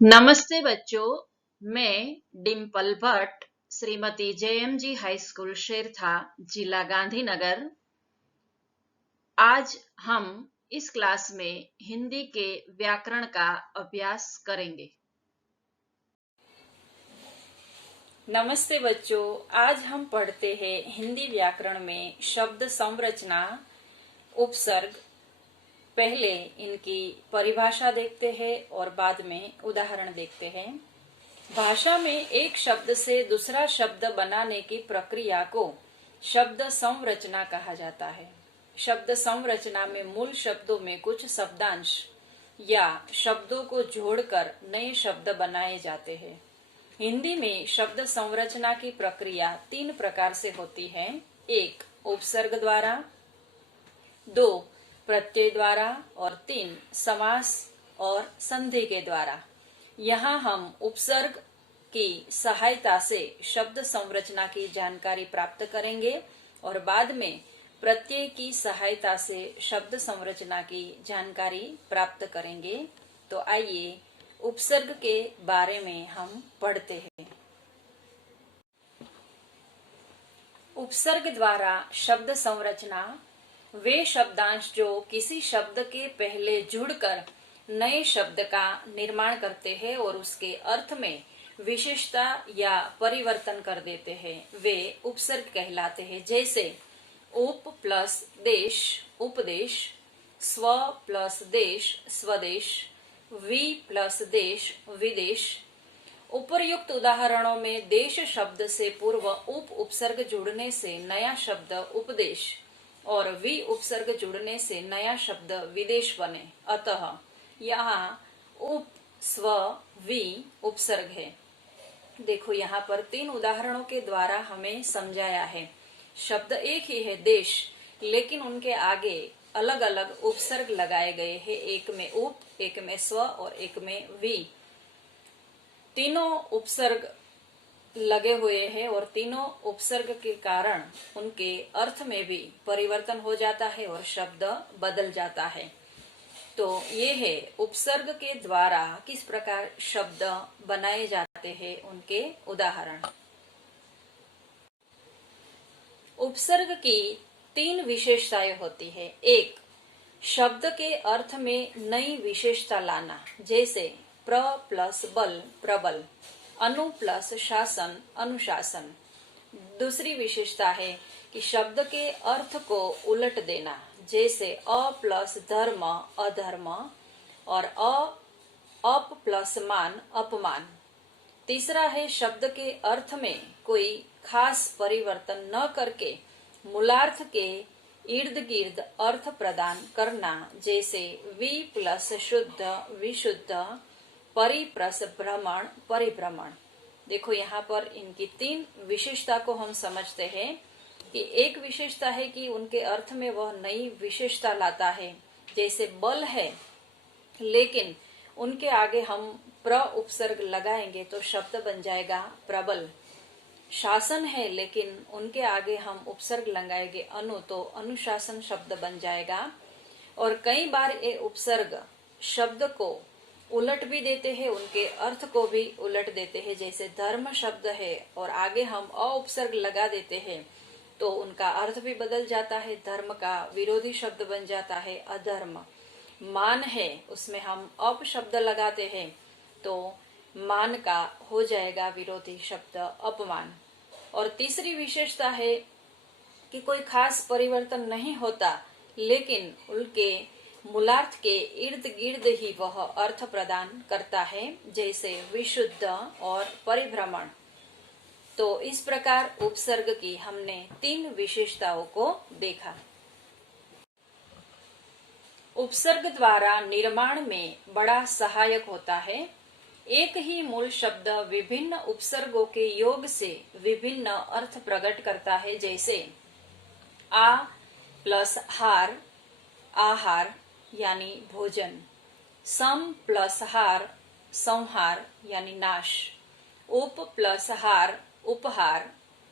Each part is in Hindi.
नमस्ते बच्चों, मैं Dimple Bhatt, Shrimati JMG high school Sertha, जिला गांधीनगर। आज हम इस क्लास में हिंदी के व्याकरण का अभ्यास करेंगे। नमस्ते बच्चों, आज हम पढ़ते हैं हिंदी व्याकरण में शब्द संरचना, उपसर्ग। पहले इनकी परिभाषा देखते हैं और बाद में उदाहरण देखते हैं। भाषा में एक शब्द से दूसरा शब्द बनाने की प्रक्रिया को शब्द संरचना कहा जाता है। शब्द संरचना में मूल शब्दों में कुछ शब्दांश या शब्दों को जोड़कर नए शब्द बनाए जाते हैं। हिंदी में शब्द संरचना की प्रक्रिया 3 प्रकार से होती है। 1. उपसर्ग द्वारा, 2. प्रत्यय द्वारा और 3. समास और संधि के द्वारा। यहाँ हम उपसर्ग की सहायता से शब्द संरचना की जानकारी प्राप्त करेंगे और बाद में प्रत्यय की सहायता से शब्द संरचना की जानकारी प्राप्त करेंगे। तो आइए उपसर्ग के बारे में हम पढ़ते हैं। उपसर्ग द्वारा शब्द संरचना वे शब्दांश जो किसी शब्द के पहले जुड़कर नए शब्द का निर्माण करते हैं और उसके अर्थ में विशेषता या परिवर्तन कर देते हैं, वे उपसर्ग कहलाते हैं। जैसे उप प्लस देश उपदेश, स्व प्लस देश स्वदेश, वि प्लस देश विदेश। उपर्युक्त उदाहरणों में देश शब्द से पूर्व उप उपसर्ग जुड़ने से नया शब्द उपदेश और वि उपसर्ग जुड़ने से नया शब्द विदेश बने। अतः यहाँ उप स्व वि उपसर्ग है। देखो यहाँ पर 3 उदाहरणों के द्वारा हमें समझाया है। शब्द एक ही है देश, लेकिन उनके आगे अलग अलग उपसर्ग लगाए गए हैं। एक में उप, एक में स्व और एक में वि। तीनों उपसर्ग लगे हुए हैं और तीनों उपसर्ग के कारण उनके अर्थ में भी परिवर्तन हो जाता है और शब्द बदल जाता है। तो ये है उपसर्ग के द्वारा किस प्रकार शब्द बनाए जाते हैं, उनके उदाहरण। उपसर्ग की 3 विशेषताएं होती है। 1. शब्द के अर्थ में नई विशेषता लाना, जैसे प्र प्लस बल प्रबल, अनु प्लस शासन अनुशासन। दूसरी विशेषता है कि शब्द के अर्थ को उलट देना, जैसे अ प्लस धर्म अधर्म और अप प्लस मान अपमान। तीसरा है शब्द के अर्थ में कोई खास परिवर्तन न करके मूलार्थ के इर्द गिर्द अर्थ प्रदान करना, जैसे वि प्लस शुद्ध विशुद्ध, परि प्लस भ्रमण परिभ्रमण। देखो यहाँ पर इनकी 3 विशेषता को हम समझते हैं कि एक विशेषता है कि उनके अर्थ में वह नई विशेषता लाता है। जैसे बल है, लेकिन उनके आगे हम प्र उपसर्ग लगाएंगे तो शब्द बन जाएगा प्रबल। शासन है, लेकिन उनके आगे हम उपसर्ग लगाएंगे अनु, तो अनुशासन शब्द बन जाएगा। और कई बार ये उपसर्ग शब्द को उलट भी देते हैं, उनके अर्थ को भी उलट देते हैं। जैसे धर्म शब्द है और आगे हम अ उपसर्ग लगा देते हैं तो उनका अर्थ भी बदल जाता है, धर्म का विरोधी शब्द बन जाता है अधर्म। मान है, उसमें हम अप शब्द लगाते हैं तो मान का हो जाएगा विरोधी शब्द अपमान। और तीसरी विशेषता है कि कोई खास परिवर्तन नहीं होता, लेकिन उनके मूलार्थ के इर्द गिर्द ही वह अर्थ प्रदान करता है, जैसे विशुद्ध और परिभ्रमण। तो इस प्रकार उपसर्ग की हमने 3 विशेषताओं को देखा। उपसर्ग द्वारा निर्माण में बड़ा सहायक होता है। एक ही मूल शब्द विभिन्न उपसर्गों के योग से विभिन्न अर्थ प्रकट करता है। जैसे आ प्लस हार आहार यानी भोजन, सम प्लस हार संहार यानी नाश, उप प्लस हार उपहार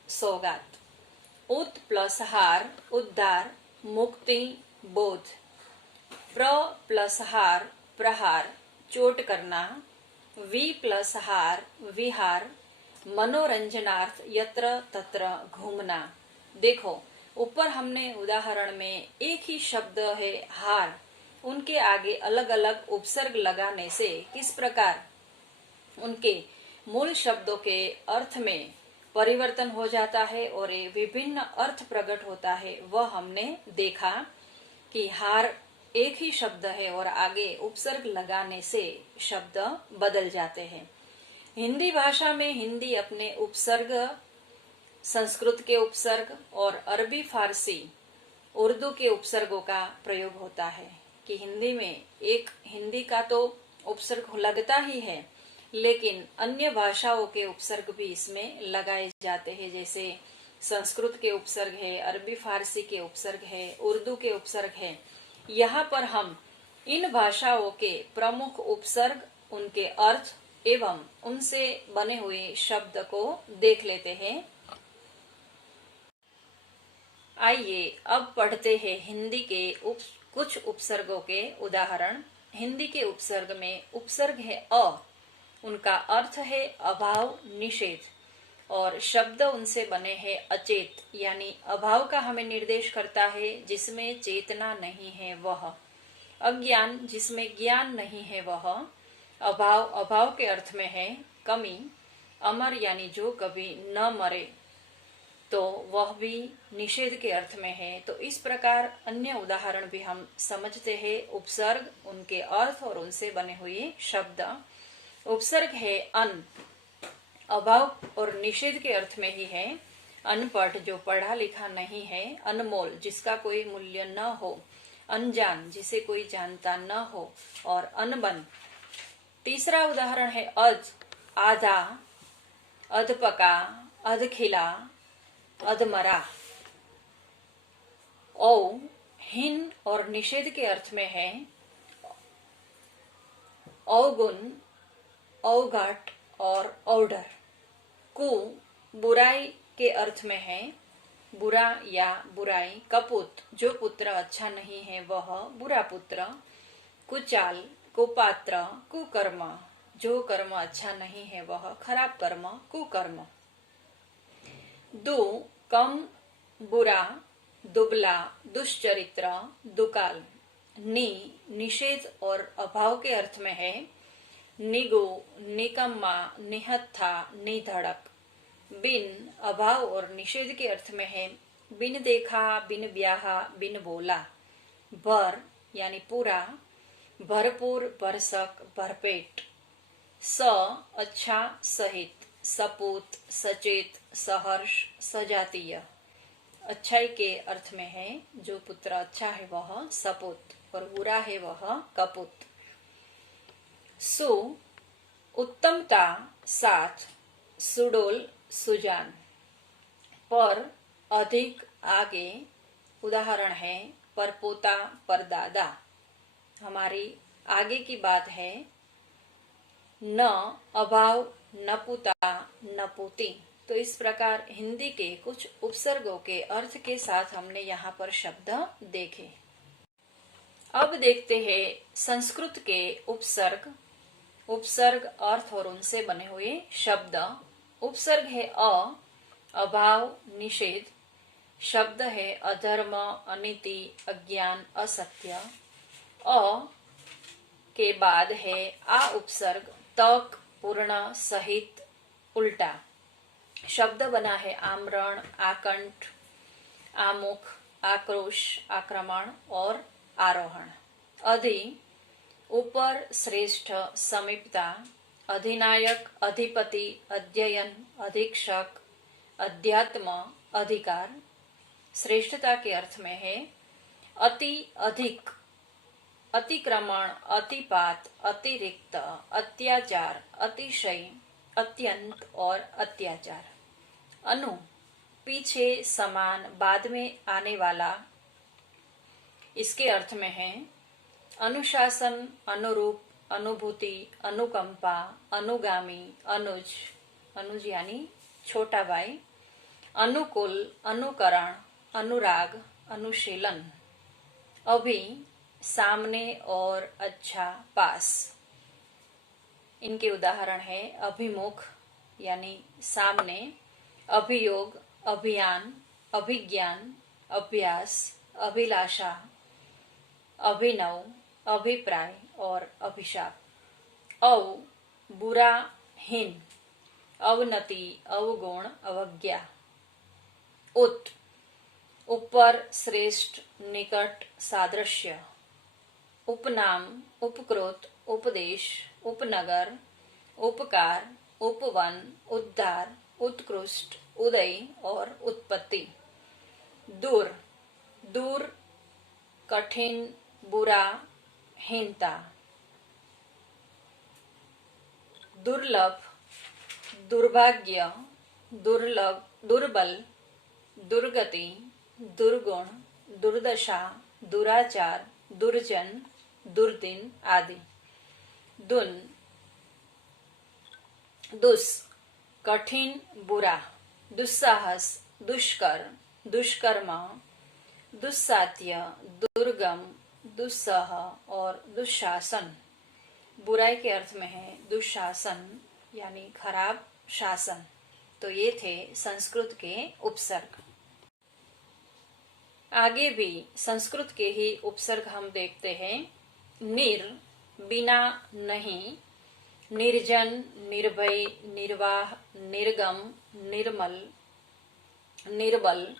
सौगात, उत प्लस हार उद्धार मुक्ति बोध, प्र प्लस हार प्रहार चोट करना, वी प्लस हार विहार, मनोरंजनार्थ यत्र तत्र घूमना। देखो ऊपर हमने उदाहरण में एक ही शब्द है हार, उनके आगे अलग अलग उपसर्ग लगाने से किस प्रकार उनके मूल शब्दों के अर्थ में परिवर्तन हो जाता है और ये विभिन्न अर्थ प्रकट होता है, वह हमने देखा कि हार एक ही शब्द है और आगे उपसर्ग लगाने से शब्द बदल जाते हैं। हिंदी भाषा में हिंदी अपने उपसर्ग, संस्कृत के उपसर्ग और अरबी फारसी उर्दू के उपसर्गों का प्रयोग होता है कि हिंदी में एक हिंदी का तो उपसर्ग लगता ही है, लेकिन अन्य भाषाओं के उपसर्ग भी इसमें लगाए जाते हैं। जैसे संस्कृत के उपसर्ग है, अरबी फारसी के उपसर्ग है, उर्दू के उपसर्ग है। यहाँ पर हम इन भाषाओं के प्रमुख उपसर्ग, उनके अर्थ एवं उनसे बने हुए शब्द को देख लेते हैं। आइए अब पढ़ते हैं हिंदी के कुछ उपसर्गों के उदाहरण। हिंदी के उपसर्ग में उपसर्ग है अ, उनका अर्थ है अभाव, निषेध, और शब्द उनसे बने हैं अचेत, यानी अभाव का हमें निर्देश करता है जिसमें चेतना नहीं है वह। अज्ञान, जिसमें ज्ञान नहीं है वह। अभाव, अभाव के अर्थ में है कमी। अमर, यानी जो कभी न मरे, तो वह भी निषेध के अर्थ में है। तो इस प्रकार अन्य उदाहरण भी हम समझते हैं। उपसर्ग, उनके अर्थ और उनसे बने हुए शब्द। उपसर्ग है अन, अभाव और निषेध के अर्थ में ही है। अनपढ़, जो पढ़ा लिखा नहीं है। अनमोल, जिसका कोई मूल्य न हो। अनजान, जिसे कोई जानता न हो। और अनबन। तीसरा उदाहरण है अध, आधा, अधपका, अधखिला, अधमरा। औ, हीन और निषेध के अर्थ में है। अवगुण, अवघट और औडर। कु, बुराई के अर्थ में है, बुरा या बुराई। कपूत, जो पुत्र अच्छा नहीं है वह बुरा पुत्र। कुचाल, कुपात्र, कुकर्म, जो कर्म अच्छा नहीं है वह खराब कर्म, कुकर्म। दु, कम, बुरा, दुबला, दुष्चरित्र, दुकाल। नि, निषेध और अभाव के अर्थ में है। निगु, निकम्मा, निहत्था, निधड़क। बिन, अभाव और निषेध के अर्थ में है। बिन देखा, बिन ब्याहा, बिन बोला। भर, यानी पूरा। भरपूर, भरसक, भरपेट। स, अच्छा, सहित। सपूत, सचेत, सहर्ष, सजातीय। अच्छाई के अर्थ में है, जो पुत्र अच्छा है वह सपूत और बुरा है वह कपूत। सु, उत्तमता, साथ। सुडोल, सुजान। पर, अधिक, आगे। उदाहरण है परपोता, परदादा। हमारी आगे की बात है। न, अभाव, नपुता, नपुती। तो इस प्रकार हिंदी के कुछ उपसर्गों के अर्थ के साथ हमने यहाँ पर शब्द देखे। अब देखते हैं संस्कृत के उपसर्ग, उपसर्ग, अर्थ और उनसे बने हुए शब्द। उपसर्ग है अ, अभाव, निषेध। शब्द है अधर्म, अनीति, अज्ञान, असत्य। अ के बाद है आ उपसर्ग, तक, पूर्ण, सहित, उल्टा। शब्द बना है आमरण, आकंठ, आमुख, आक्रोश, आक्रमण और आरोहण। अधि, ऊपर, श्रेष्ठ, समीपता। अधिनायक, अधिपति, अध्ययन, अधीक्षक, अध्यात्म, अधिकार। श्रेष्ठता के अर्थ में है। अति, अधिक, अतिक्रमण, अतिपात, अतिरिक्त, अत्याचार, अतिशय, अत्यंत और अत्याचार। अनु, पीछे, समान, बाद में आने वाला। इसके अर्थ में है अनुशासन, अनुरूप, अनुभूति, अनुकंपा, अनुगामी, अनुज, अनुज यानी छोटा भाई। अनुकूल, अनुकरण, अनुराग, अनुशीलन। अभी, सामने और अच्छा, पास। इनके उदाहरण है अभिमुख यानी सामने, अभियोग, अभियान, अभिज्ञान, अभ्यास, अभिलाषा, अभिनव, अभिप्राय और अभिशाप। अव बुरा, हीन, अवनति, अवगुण, अवज्ञा। उत ऊपर, श्रेष्ठ, निकट, सादृश्य। उपनाम, उपकृत, उपदेश, उपनगर, उपकार, उपवन, उद्धार, उत्कृष्ट, उदय और उत्पत्ति। दूर, दूर, कठिन, बुरा, हीनता। दुर्लभ, दुर्भाग्य, दुर्लभ, दुर्बल, दुर्गति, दुर्गुण, दुर्दशा, दुराचार, दुर्जन, दुर्दिन आदि। दुन, दुस, कठिन, बुरा, दुस्साहस, दुष्कर, दुष्कर्म, दुस्साध्य, दुर्गम, दुस्सह और दुशासन। बुराई के अर्थ में है दुशासन यानी खराब शासन। तो ये थे संस्कृत के उपसर्ग। आगे भी संस्कृत के ही उपसर्ग हम देखते हैं। निर बिना, नहीं, निर्जन, निर्भय, निर्वाह, निर्गम, निर्मल, निर्बल,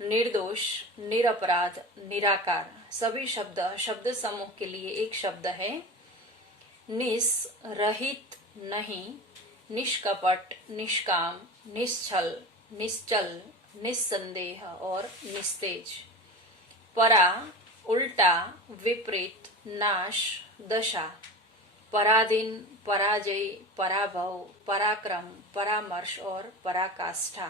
निर्दोष, निरपराध, निराकार। सभी शब्द समूह के लिए एक शब्द है। निस रहित, नहीं, निष्कपट, निष्काम, निश्चल, निश्चल, निस्संदेह और निस्तेज। परा उल्टा, विपरीत, नाश, दशा। पराधीन, पराजय, पराभव, पराक्रम, परामर्श और पराकाष्ठा।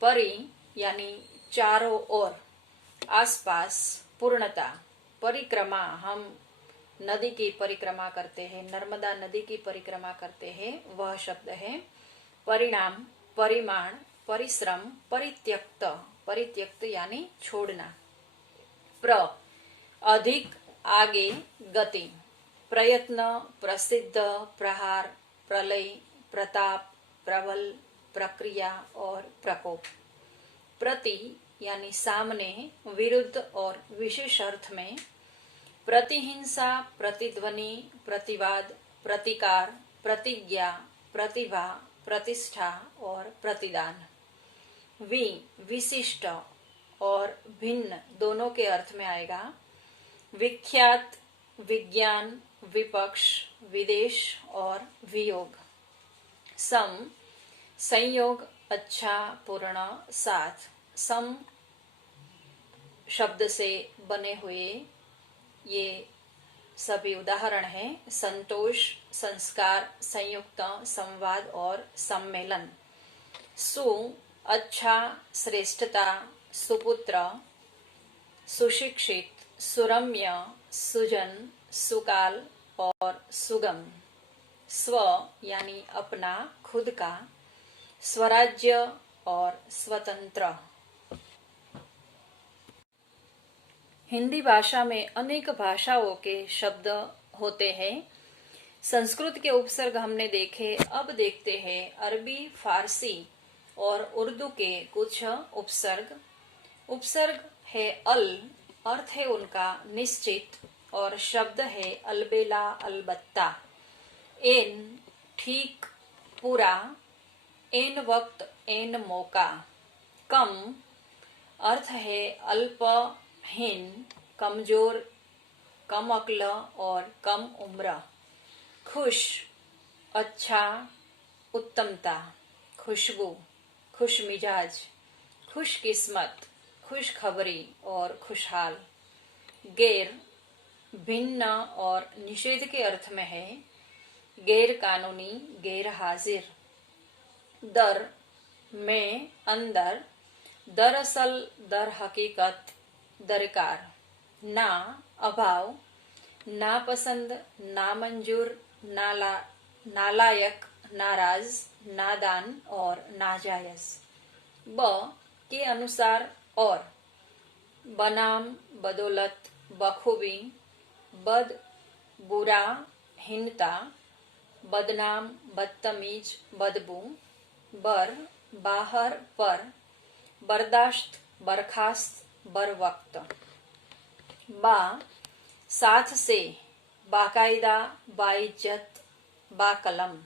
परि यानी चारों ओर, आसपास, पूर्णता। परिक्रमा, हम नदी की परिक्रमा करते हैं, नर्मदा नदी की परिक्रमा करते हैं, वह शब्द है। परिणाम, परिमाण, परिश्रम, परित्यक्त, परित्यक्त यानी छोड़ना। प्र अधिक, आगे, गति। प्रयत्न, प्रसिद्ध, प्रहार, प्रलय, प्रताप, प्रबल, प्रक्रिया और प्रकोप। प्रति यानी सामने, विरुद्ध और विशेष अर्थ में। प्रतिहिंसा, प्रतिध्वनि, प्रतिवाद, प्रतिकार, प्रतिज्ञा, प्रतिभा, प्रतिष्ठा और प्रतिदान। विशिष्ट और भिन्न दोनों के अर्थ में आएगा। विख्यात, विज्ञान, विपक्ष, विदेश और वियोग। संयोग, अच्छा, पूर्ण, साथ। सम शब्द से बने हुए ये सभी उदाहरण हैं। संतोष, संस्कार, संयुक्त, संवाद और सम्मेलन। अच्छा, श्रेष्ठता, सुपुत्र, सुशिक्षित, सुरम्य, सुजन, सुकाल और सुगम। स्व यानी अपना, खुद का। स्वराज्य और स्वतंत्र। हिंदी भाषा में अनेक भाषाओं के शब्द होते हैं। संस्कृत के उपसर्ग हमने देखे। अब देखते हैं अरबी, फारसी और उर्दू के कुछ उपसर्ग। उपसर्ग है अल, अर्थ है उनका निश्चित और शब्द है अलबेला, अलबत्ता। एन ठीक, पूरा, एन वक्त, एन मौका। कम अर्थ है अल्प, हीन, कमजोर, कम अक्ल और कम उम्र। खुश अच्छा, उत्तमता, खुशबू, खुश मिजाज, खुश किस्मत, खुशखबरी और खुशहाल। गैर भिन्न और निषेध के अर्थ में है। गैर कानूनी, गैर हाजिर। दर में, अंदर, दरअसल, दर हकीकत, दरकार। ना अभाव, नापसंद, नामंजूर, नालायक, नाराज, नादान और नाजायज। ब के अनुसार और। बनाम, बदौलत, बखूबी, बद बुरा, हीनता, बदनाम, बदतमीज, बदबू। बर, बाहर, पर। बर्दाश्त, बर्खास्त, बरवक्त। बा, साथ से, बाकायदा, बाइज्जत, बाकलम।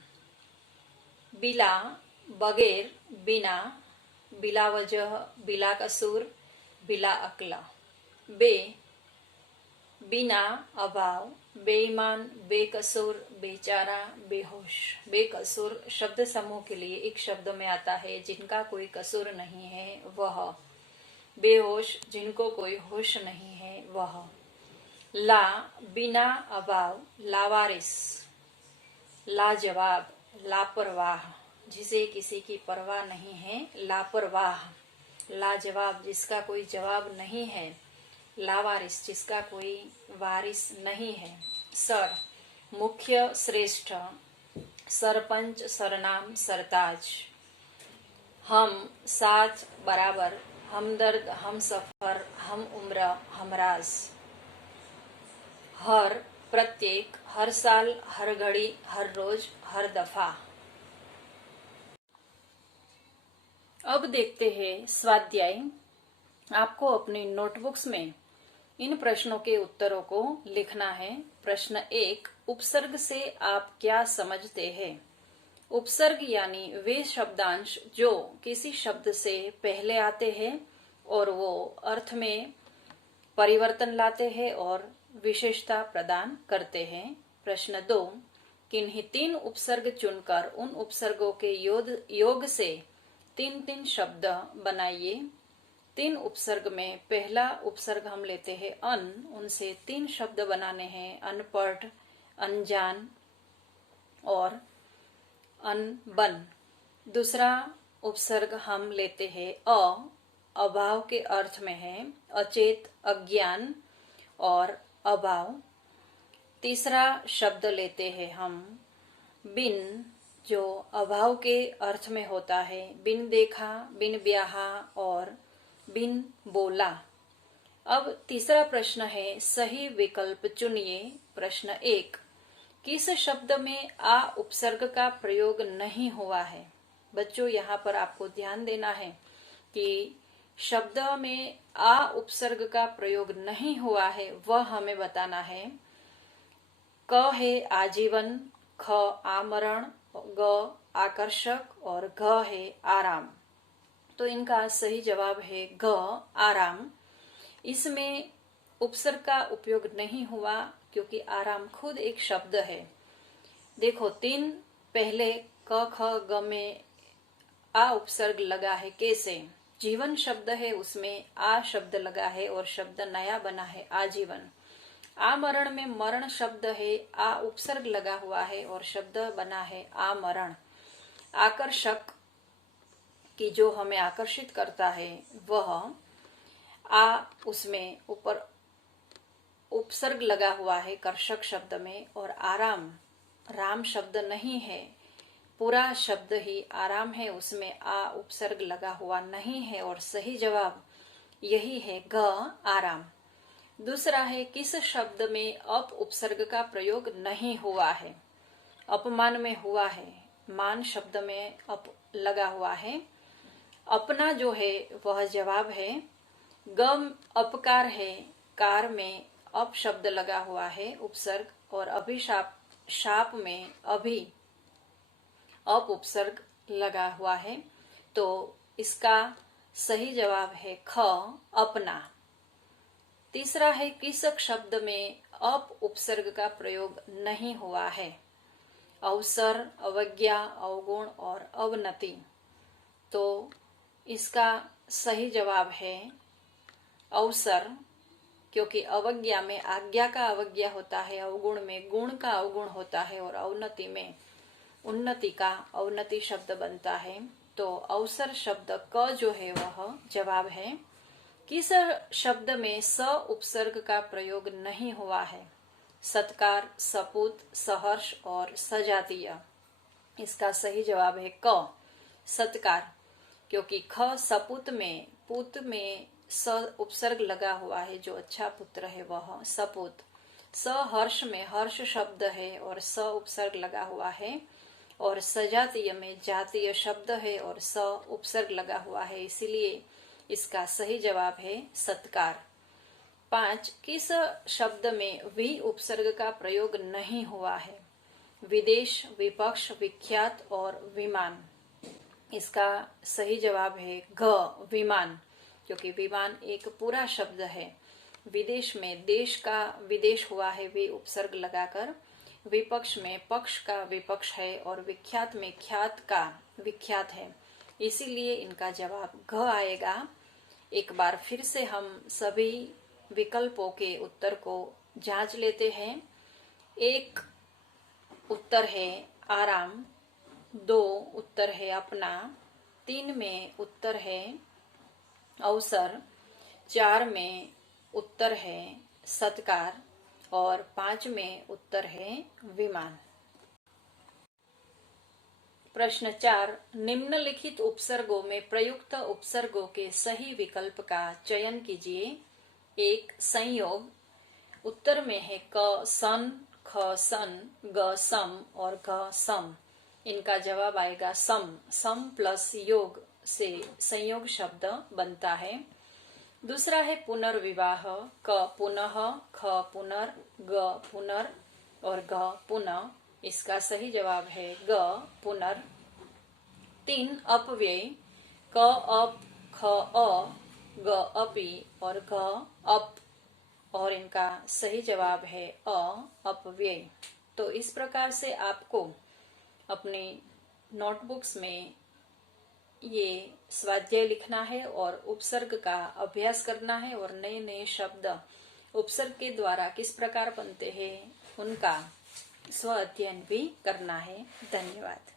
बिला, बगैर, बिना, बिला वजह, बिला कसूर, बिला अक्ला। बे, बिना, अभाव, बेईमान, बेकसूर, बेचारा, बेहोश। बेकसूर शब्द समूह के लिए एक शब्द में आता है जिनका कोई कसूर नहीं है वह। बेहोश, जिनको कोई होश नहीं है वह। ला, बिना, अभाव, लावारिस। लाजवाब, लापरवाह, जिसे किसी की परवाह नहीं है, लापरवाह। लाजवाब, जिसका कोई जवाब नहीं है। लावारिस, जिसका कोई वारिस नहीं है। सर, मुख्य, श्रेष्ठ। सरपंच, सरनाम, सरताज। हम, साथ, बराबर। हमदर्द, हम सफर, हम उम्र, हमराज। हर, प्रत्येक, हर साल, हर घड़ी, हर रोज, हर दफा। अब देखते हैं स्वाध्याय। आपको अपनी नोटबुक्स में इन प्रश्नों के उत्तरों को लिखना है। प्रश्न 1, उपसर्ग से आप क्या समझते हैं? उपसर्ग यानी वे शब्दांश जो किसी शब्द से पहले आते हैं और वो अर्थ में परिवर्तन लाते हैं और विशेषता प्रदान करते हैं। प्रश्न 2, किन्हीं 3 उपसर्ग चुनकर उन उपसर्गों के योग से 3-3 शब्द बनाइए। 3 उपसर्ग में पहला उपसर्ग हम लेते हैं अन, उनसे 3 शब्द बनाने हैं। अनपढ़, अनजान और अनबन। दूसरा उपसर्ग हम लेते हैं अभाव के अर्थ में है। अचेत, अज्ञान और अभाव। तीसरा शब्द लेते हैं हम बिन, जो अभाव के अर्थ में होता है। बिन देखा, बिन ब्याहा और बिन बोला। अब तीसरा प्रश्न है, सही विकल्प चुनिए। प्रश्न 1, किस शब्द में आ उपसर्ग का प्रयोग नहीं हुआ है? बच्चों, यहाँ पर आपको ध्यान देना है कि शब्द में आ उपसर्ग का प्रयोग नहीं हुआ है वह हमें बताना है। क है आजीवन, ख आमरण, ग आकर्षक और घ है आराम। तो इनका सही जवाब है घ, आराम। इसमें उपसर्ग का उपयोग नहीं हुआ क्योंकि आराम खुद एक शब्द है। देखो, 3 पहले क ख ग में आ उपसर्ग लगा है। कैसे? जीवन शब्द है, उसमें आ शब्द लगा है और शब्द नया बना है आजीवन। आमरण में मरण शब्द है, आ उपसर्ग लगा हुआ है और शब्द बना है आमरण। आकर्षक, कि जो हमें आकर्षित करता है वह, आ उसमें ऊपर उपसर्ग लगा हुआ है कर्षक शब्द में। और आराम, राम शब्द नहीं है, पूरा शब्द ही आराम है, उसमें आ उपसर्ग लगा हुआ नहीं है और सही जवाब यही है घ, आराम। दूसरा है, किस शब्द में अप उपसर्ग का प्रयोग नहीं हुआ है? अपमान में हुआ है, मान शब्द में अप लगा हुआ है। अपना जो है वह जवाब है। गम अपकार है, कार में अप शब्द लगा हुआ है उपसर्ग। और अभिशाप, शाप में अभी अप उपसर्ग लगा हुआ है। तो इसका सही जवाब है ख, अपना। तीसरा है, किसक शब्द में अप उपसर्ग का प्रयोग नहीं हुआ है? अवसर, अवज्ञा, अवगुण और अवनति। तो इसका सही जवाब है अवसर, क्योंकि अवज्ञा में आज्ञा का अवज्ञा होता है, अवगुण में गुण का अवगुण होता है और अवनति में उन्नति का अवनति शब्द बनता है। तो अवसर शब्द क जो है वह जवाब है। किस शब्द में स उपसर्ग का प्रयोग नहीं हुआ है? सत्कार, सपूत, सहर्ष और सजातीय। इसका सही जवाब है क, सत्कार, क्योंकि ख सपूत में, पूत में स उपसर्ग लगा हुआ है, जो अच्छा पुत्र है वह सपूत। सहर्ष में हर्ष शब्द है और स उपसर्ग लगा हुआ है, और सजातीय में जातीय शब्द है और स उपसर्ग लगा हुआ है, इसीलिए इसका सही जवाब है सत्कार। 5. किस शब्द में वी उपसर्ग का प्रयोग नहीं हुआ है? विदेश, विपक्ष, विख्यात और विमान। इसका सही जवाब है घ, विमान, क्योंकि विमान एक पूरा शब्द है। विदेश में देश का विदेश हुआ है वे उपसर्ग लगाकर, विपक्ष में पक्ष का विपक्ष है और विख्यात में ख्यात का विख्यात है, इसीलिए इनका जवाब घ आएगा। एक बार फिर से हम सभी विकल्पों के उत्तर को जांच लेते हैं। 1 उत्तर है आराम, 2 उत्तर है अपना, 3 में उत्तर है अवसर, 4 में उत्तर है सत्कार और 5 में उत्तर है विमान। प्रश्न 4, निम्नलिखित उपसर्गों में प्रयुक्त उपसर्गों के सही विकल्प का चयन कीजिए। 1 संयोग, उत्तर में है क सन, ख सन, ग सम और घ सम। इनका जवाब आएगा सम। सम प्लस योग से संयोग शब्द बनता है। दूसरा है पुनर्विवाह, क पुनः, ख पुनर, ग पुनर और घ पुनः। इसका सही जवाब है ग पुनर। 3 अपव्यय, क अप, ख अ, ग अपि और घ अप, और इनका सही जवाब है अ अपव्यय। तो इस प्रकार से आपको अपने नोटबुक्स में ये स्वाध्याय लिखना है और उपसर्ग का अभ्यास करना है, और नए नए शब्द उपसर्ग के द्वारा किस प्रकार बनते हैं उनका स्व अध्ययन भी करना है। धन्यवाद।